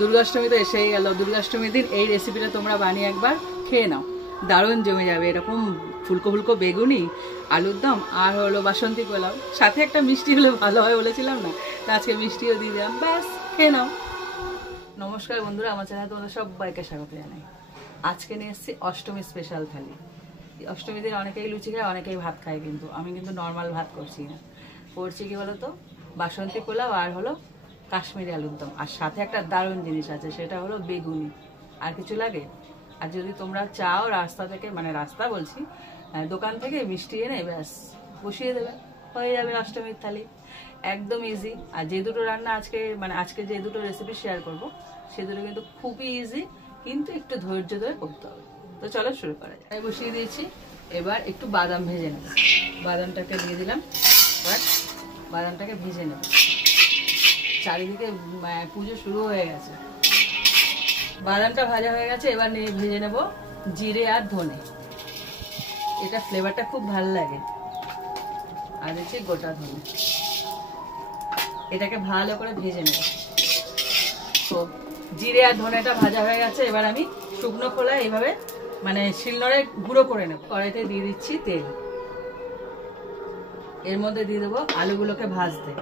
দুর্গাষ্টমী তো এসেই গেল। দুর্গাষ্টমীর দিন এই রেসিপিটা তোমরা বানিয়ে একবার খেয়ে নাও, দারুণ জমে যাবে। এরকম ফুলকো ফুলকো বেগুনি, আলুর দম আর হলো বাসন্তী পোলাও, সাথে একটা মিষ্টি হলে ভালো হয় বলেছিলাম না, তো আজকে মিষ্টিও দিয়ে দিলাম, ব্যাস খেয়ে নাও। নমস্কার বন্ধুরা, আমার চ্যানেলে তোমাদের সবাইকে স্বাগত জানাই। আজকে নিয়ে এসেছি অষ্টমী স্পেশাল থালি। অষ্টমীর দিন অনেকেই লুচি খায়, অনেকেই ভাত খায়, কিন্তু আমি কিন্তু নর্মাল ভাত করছি না, করছি কি বলতো বাসন্তী পোলাও আর হলো কাশ্মীরি আলুর দম, আর সাথে একটা দারুণ জিনিস আছে, সেটা হলো বেগুনি। আর কিছু লাগে? আর যদি তোমরা চাও রাস্তা থেকে, মানে রাস্তা বলছি দোকান থেকে মিষ্টি এনে ব্যাস বসিয়ে দেবে, হয়ে যাবে অষ্টমীর থালি। একদম ইজি। আর যে দুটো রান্না আজকে, মানে আজকে যে দুটো রেসিপি শেয়ার করব, সে দুটো কিন্তু খুবই ইজি, কিন্তু একটু ধৈর্য ধরে করতে হবে। তো চলো শুরু করা যায়। বসিয়ে দিয়েছি, এবার একটু বাদাম ভেজে নেব। বাদামটাকে দিয়ে দিলাম, এবার বাদামটাকে ভেজে নেব। চারিদিকে পুজো শুরু হয়ে গেছে। বাদামটা ভাজা হয়ে গেছে, এবার ভেজে নেব জিরে আর ধনে। এটা ফ্লেভারটা খুব ভালো লাগে। আর হচ্ছে গোটা ধনে, এটাকে ভালো করে ভেজে নেব। তো জিরে আর ধনেটা ভাজা হয়ে গেছে, এবার আমি শুকনো খোলায় এইভাবে মানে শিলনোড়ায় গুঁড়ো করে নেব। কড়াইতে দিয়ে দিচ্ছি তেল, এর মধ্যে দিয়ে দেবো আলুগুলোকে ভাজতে।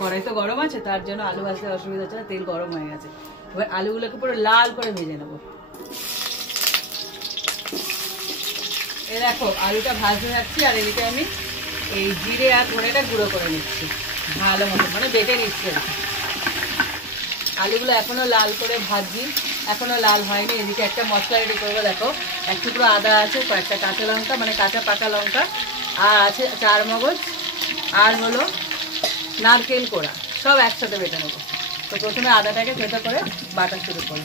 কড়াই তো গরম আছে, তার জন্য আলু ভাজতে অসুবিধা হচ্ছে না, তেল গরম হয়ে গেছে। এবার আলুগুলোকে পুরো লাল করে ভেজে নেব। এই দেখো আলুটা ভাজতে যাচ্ছি, আর এদিকে আমি এই জিরে আর ধনেটা গুঁড়ো করে নিচ্ছি ভালো মতো, মানে বেটে নিচ্ছি। আলুগুলো এখনো লাল করে ভাজি, এখনো লাল হয়নি। এদিকে একটা মশলা রেডি করবো। দেখো এক টুকরো আদা আছে, কয়েকটা কাঁচা লঙ্কা, মানে কাঁচা পাকা লঙ্কা, আর আছে 4 মগজ, আর হলো নারকেল কোড়া, সব একসাথে বেটে নেবো। তো প্রথমে আদাটাকে থেতো করে বাটা শুরু করি।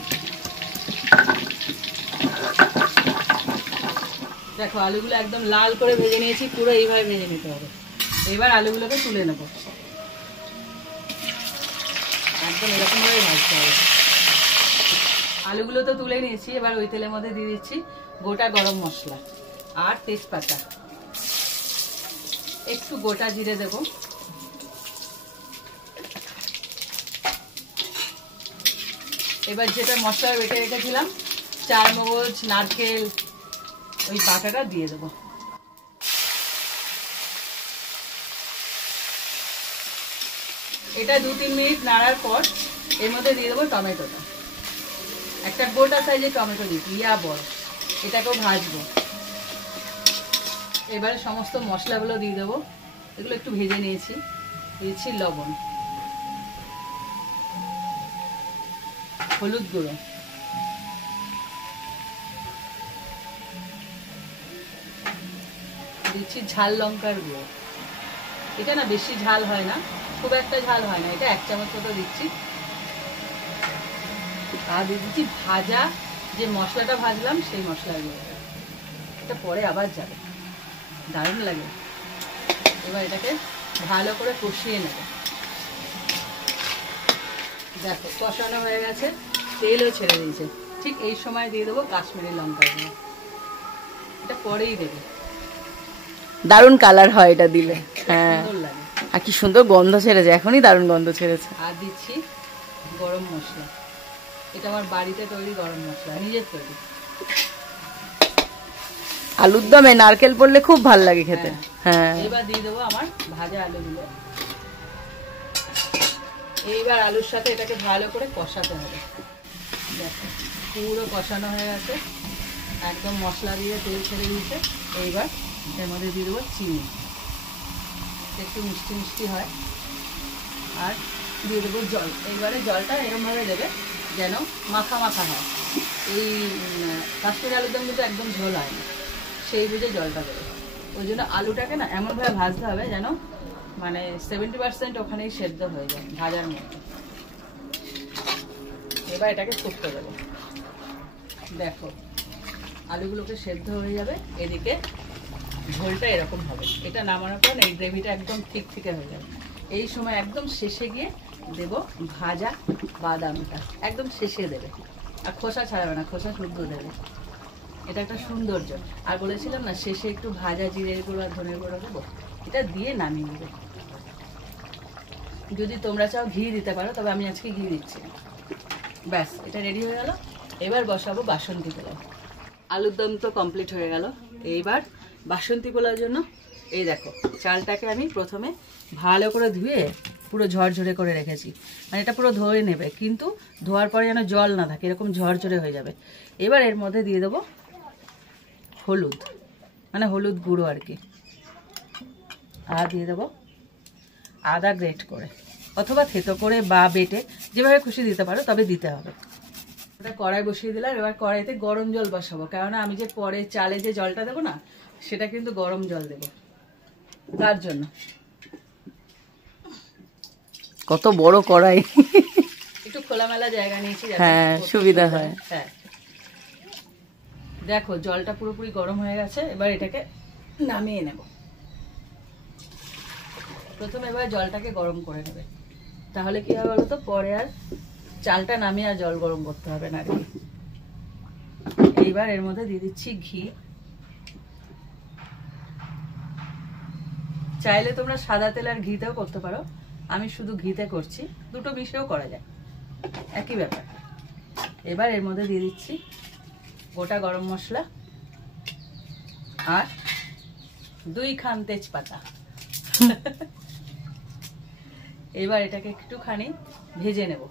দেখো আলুগুলো একদম লাল করে ভেজে নিয়েছি, পুরো এইভাবে ভেজে নিতে হবে। এবার আলুগুলোকে তুলে নেব, একদম এরকম ভাবে ভাজতে হবে। আলুগুলো তো তুলে নিয়েছি, এবার ওই তেলের মধ্যে দিয়ে দিচ্ছি গোটা গরম মশলা আর তেজপাতা, একটু গোটা জিরে দেব, এবার যেটা মশলা বেটে রেখেছিলাম 4 মগজ, নারকেল, ওই বাটাটা দিয়ে দেবো। এটা 2-3 মিনিট নাড়ার পর এর মধ্যে দিয়ে দেবো টমেটোটা। একটা গোটা সাইজের টমেটো দিচ্ছি, ইয়া বড়, এটাকেও ভাজবো। এবারে সমস্ত মশলাগুলো দিয়ে দেবো, এগুলো একটু ভেজে নিয়েছি। দিয়েছি লবণ, হলুদ গুঁড়ো, দিচ্ছি ঝাল লঙ্কার গুঁড়ো। এটা না বেশি ঝাল হয় না, খুব একটা ঝাল হয় না, এটা 1 চামচ মতো দিচ্ছি। আর দিয়ে দিচ্ছি ভাজা যে মশলাটা ভাজলাম সেই মশলাগুলো, এটা পরে আবার যাবে, দারুণ লাগে। এবার এটাকে ভালো করে কষিয়ে নেব। দেখো কষানো হয়ে গেছে, তেলও ছেড়ে দিয়েছে। ঠিক এই সময় দিয়ে দেবো কাশ্মীরি লঙ্কাগুলো, এটা পরেই দেবে, দারুণ কালার হয় এটা দিলে। হ্যাঁ, সুন্দর লাগে। আর কি সুন্দর গন্ধ ছেড়েছে, এখনই দারুণ গন্ধ ছেড়েছে। আর দিচ্ছি গরম মশলা, এটা আমার বাড়িতে তৈরি গরম মশলা, নিজের তৈরি। আলুর দমে নারকেল পড়লে খুব ভালো লাগে খেতে। হ্যাঁ, এবার দিয়ে দেবো আমার ভাজা আলুগুলো। এইবার আলুর সাথে এটাকে ভালো করে কষাতে হবে। দেখো পুরো কষানো হয়ে গেছে, একদম মশলা দিয়ে তেল ছেড়ে দিয়েছে। এইবার এর মধ্যে দিয়ে দেবো চিনি, একটু মিষ্টি মিষ্টি হয়। আর দিয়ে দেবো জল। এইবারে জলটা এরকমভাবে দেবে যেন মাখা মাখা হয়। এই কাশ্মীরি আলুর দম কিন্তু একদম ঝোল হয় না, সেই বুঝে জলটা দেবে। ওই জন্য আলুটাকে না এমনভাবে ভাজতে হবে যেন মানে 70% ওখানেই সেদ্ধ হয়ে যায় ভাজার মধ্যে। এবার এটাকে ফুটতে দেবো। দেখো আলুগুলোকে সেদ্ধ হয়ে যাবে, এদিকে ঝোলটা এরকম হবে। এটা নামানোর পর এই গ্রেভিটা একদম ঠিক ঠিকঠাক হয়ে যাবে। এই সময় একদম শেষে গিয়ে দেব ভাজা বাদামটা, একদম শেষে দেবে। আর খোসা ছাড়াবে না, খোসা শুদ্ধ দেবে, এটা একটা সৌন্দর্য। আর বলেছিলাম না শেষে একটু ভাজা জিরের গুঁড়ো আর ধনের গুঁড়ো দেবো, এটা দিয়ে নামিয়ে নেবে। যদি তোমরা চাও ঘি দিতে পারো, তবে আমি আজকে ঘি দিচ্ছি। ব্যাস এটা রেডি হয়ে গেল। এবার বসাবো বাসন্তী পোলাও। আলুর দম তো কমপ্লিট হয়ে গেল। এইবার বাসন্তী পোলাওর জন্য এই দেখো চালটাকে আমি প্রথমে ভালো করে ধুয়ে পুরো ঝরঝরে করে রেখেছি, মানে এটা পুরো ধুয়ে নেবে, কিন্তু ধোয়ার পরে যেন জল না থাকে, এরকম ঝরঝরে হয়ে যাবে। এবার এর মধ্যে দিয়ে দেবো হলুদ, মানে হলুদ গুঁড়ো আর কি, আর দিয়ে দেবো আদা গ্রেট করে অথবা থেতো করে বা বেটে, যেভাবে খুশি দিতে পারো, তবে দিতে হবে। ওটা কড়াই বসিয়ে দিলাম। এবার কড়াইতে গরম জল বসাবো, কেননা আমি যে পরে চালে যে জলটা দেবো না, সেটা কিন্তু গরম জল দেবো। তার জন্য কত বড় কড়াই। একটু খোলামেলা জায়গা নিয়েছি, হ্যাঁ, সুবিধা হয়। হ্যাঁ, দেখো জলটা পুরোপুরি গরম হয়ে গেছে। এবার এটাকে নামিয়ে নেব। প্রথমে এবার জলটাকে গরম করে নেবে, তাহলে কি হবে বলো তো, পরে আর চালটা নামিয়ে আর জল গরম করতে হবে না আর কি। এইবার এর মধ্যে দিয়ে দিচ্ছি ঘি। চাইলে তোমরা সাদা তেল আর ঘিতেও করতে পারো, আমি শুধু ঘিতে করছি, দুটো মিশিয়েও করা যায়, একই ব্যাপার। এবার এর মধ্যে দিয়ে দিচ্ছি গোটা গরম মশলা আর 2 খান তেজপাতা। এবার এটাকে একটুখানি ভেজে নেব।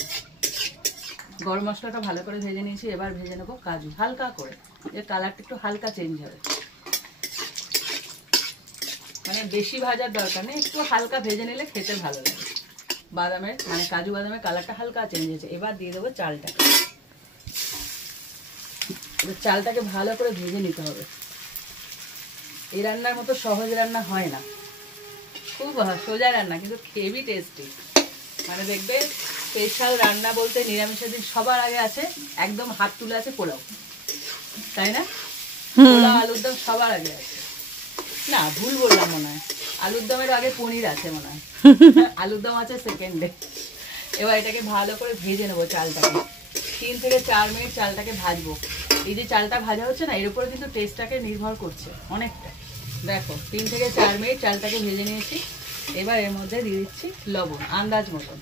গরম মশলাটা ভালো করে ভেজে নিয়েছি। এবার ভেজে নেব কাজু, হালকা করে, এর কালারটা একটু হালকা চেঞ্জ হবে, মানে বেশি ভাজার দরকার নেই, একটু হালকা ভেজে নিলে খেতে ভালো লাগে। বাদামের মানে কাজু বাদামের কালারটা হালকা চেঞ্জ হয়েছে। এবার দিয়ে দেবো চালটাকে। এবার চালটাকে ভালো করে ভেজে নিতে হবে। এই রান্নার মতো সহজ রান্না হয় না, খুব সোজা রান্না, কিন্তু হেভি টেস্টি। মানে দেখবে স্পেশাল রান্না বলতে নিরামিষের দিন সবার আগে আছে, একদম হাত তুলে আছে পোলাও, তাই না? পোলাও আলুর দম সবার আগে আছে। না, ভুল বললাম মনে হয়, আলুর দমের আগে পনির আছে মনে হয়, আলুর দম আছে সেকেন্ডে। এবার এটাকে ভালো করে ভেজে নেবো চালটাকে। 3 থেকে 4 মিনিট চালটাকে ভাজবো। এই যে চালটা ভাজা হচ্ছে না, এর উপরে কিন্তু টেস্টটাকে নির্ভর করছে অনেকটা। দেখো 3 থেকে 4 মিনিট চালটাকে ভেজে নিয়েছি। এবার এর মধ্যে দিয়ে দিচ্ছি লবণ আন্দাজ মতন।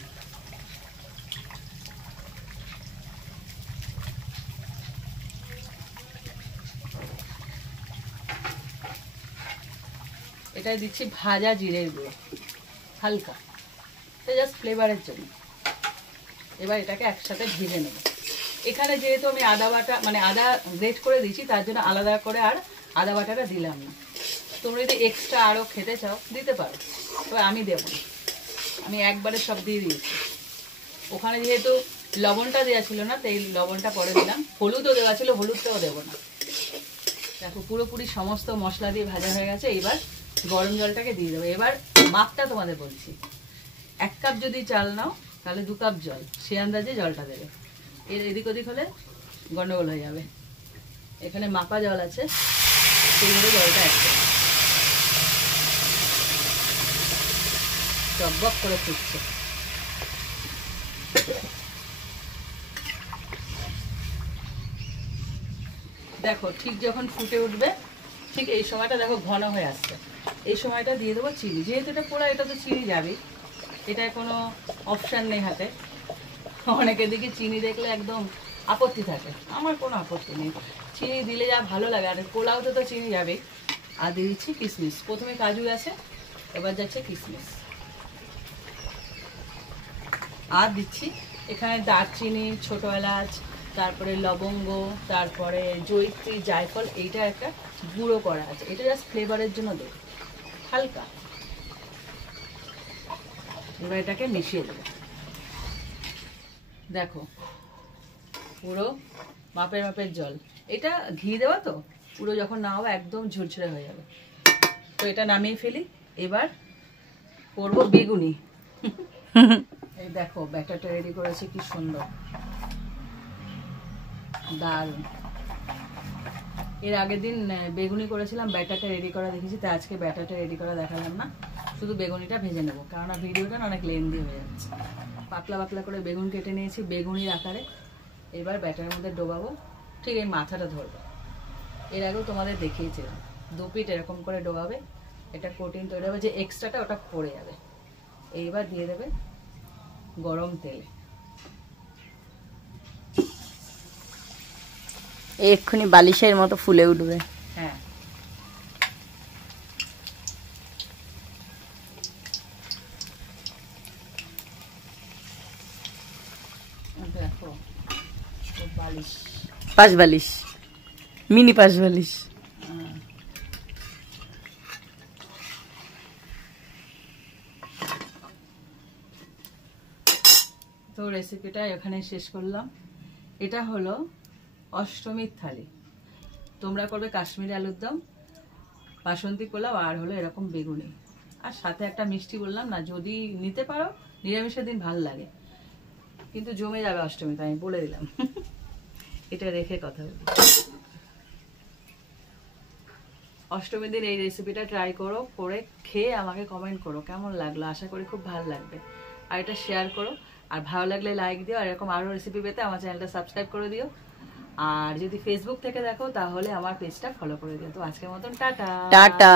এটাই দিচ্ছি ভাজা জিরের গুঁড়ো হালকা, এটা জাস্ট ফ্লেভারের জন্য। এবার এটাকে একসাথে ভেজে নেব। এখানে যেহেতু আমি আদা বাটা মানে আদা গ্রেট করে দিচ্ছি, তার জন্য আলাদা করে আর আদা বাটাটা দিলাম না। তোমরা যদি এক্সট্রা আরও খেতে চাও দিতে পারো, তবে আমি দেবো না, আমি একবারে সব দিয়ে দিয়েছি। ওখানে যেহেতু লবণটা দেওয়া ছিল না, তাই লবণটা পরে দিলাম। হলুদও দেওয়া ছিল, হলুদটাও দেবো না। দেখো পুরোপুরি সমস্ত মশলা দিয়ে ভাজা হয়ে গেছে। এবার গরম জলটাকে দিয়ে দেবো। এবার মাপটা তোমাদের বলছি, 1 কাপ যদি চাল নাও তাহলে 2 কাপ জল, সে আন্দাজে জলটা দেবে। এর এদিক ওদিক হলে গন্ডগোল হয়ে যাবে। এখানে মাপা জল আছে, সেইভাবে জলটা অ্যাড করবে। টকবক করে ফুটছে। দেখো ঠিক যখন ফুটে উঠবে, ঠিক এই সময়টা দেখো ঘন হয়ে আসছে, এই সময়টা দিয়ে দেবো চিনি। যেহেতু এটা পোড়া, এটা তো চিনি যাবে, এটায় কোনো অপশান নেই হাতে। অনেকের দিকে চিনি দেখলে একদম আপত্তি থাকে, আমার কোনো আপত্তি নেই, চিনি দিলে যা ভালো লাগে। আর পোলাওতে তো চিনি যাবে। আর দিয়ে দিচ্ছি কিশমিশ। প্রথমে কাজু আছে, এবার যাচ্ছে কিশমিশ। আর দিচ্ছি এখানে দারচিনি, ছোটো এলাচ, তারপরে লবঙ্গ, তারপরে জয়িত্রী, জায়ফল, এইটা একটা গুঁড়ো করা আছে। এটা জাস্ট ফ্লেভারের জন্য দেবো হালকা। এবার এটাকে মিশিয়ে দেবো। দেখো পুরো মাপের মাপের জল। এটা ঘি দেওয়া তো, পুরো যখন না হবে একদম ঝরঝরে হয়ে যাবে। তো এটা নামিয়ে ফেলি। এবার করবো বেগুনি। এই দেখো ব্যাটারটা রেডি করেছি, কি সুন্দর, দারুণ। এর আগের দিন বেগুনি করেছিলাম, ব্যাটারটা রেডি করা দেখেছি, তাই আজকে ব্যাটারটা রেডি করা দেখালাম না, শুধু বেগুনিটা ভেজে নেবো, কারণ ভিডিওটা অনেক লেন্দি হয়ে যাচ্ছে। পাতলা পাতলা করে বেগুন কেটে নিয়েছি বেগুনির আকারে। এবার ব্যাটারের মধ্যে ডোবাবো, ঠিক এই মাথাটা ধরবে। এর আগেও তোমাদের দেখিয়েছিলাম, 2 পিঠ এরকম করে ডোবাবে, এটা কোটিং তৈরি হবে, যে এক্সট্রাটা ওটা পড়ে যাবে। এইবার দিয়ে দেবে গরম তেলে। এক্ষুনি বালিশের মতো ফুলে উঠবে। হ্যাঁ, দেখো ও বালিশ। পাশ বালিশ, মিনি পাশ বালিশ। তো রেসিপিটা এখানে শেষ করলাম। এটা হলো অষ্টমীর থালি। তোমরা করবে কাশ্মীরি আলুর দম, বাসন্তী পোলাও, আর হলো এরকম বেগুনি, আর সাথে একটা মিষ্টি বললাম না, যদি নিতে পারো নিরামিষের দিন ভাল লাগে, কিন্তু জমে যাবে অষ্টমীতে, আমি বলে দিলাম। এটা রেখে কথা বলি। অষ্টমীর দিন এই রেসিপিটা ট্রাই করো, করে খেয়ে আমাকে কমেন্ট করো কেমন লাগলো। আশা করি খুব ভালো লাগবে। আর এটা শেয়ার করো, আর ভালো লাগলে লাইক দিও, আর এরকম আরো রেসিপি পেতে আমার চ্যানেলটা সাবস্ক্রাইব করে দিও। আর যদি ফেসবুক থেকে দেখো তাহলে আমার পেজটা ফলো করে দিও। তো আজকের মতন টাটা। টাটা।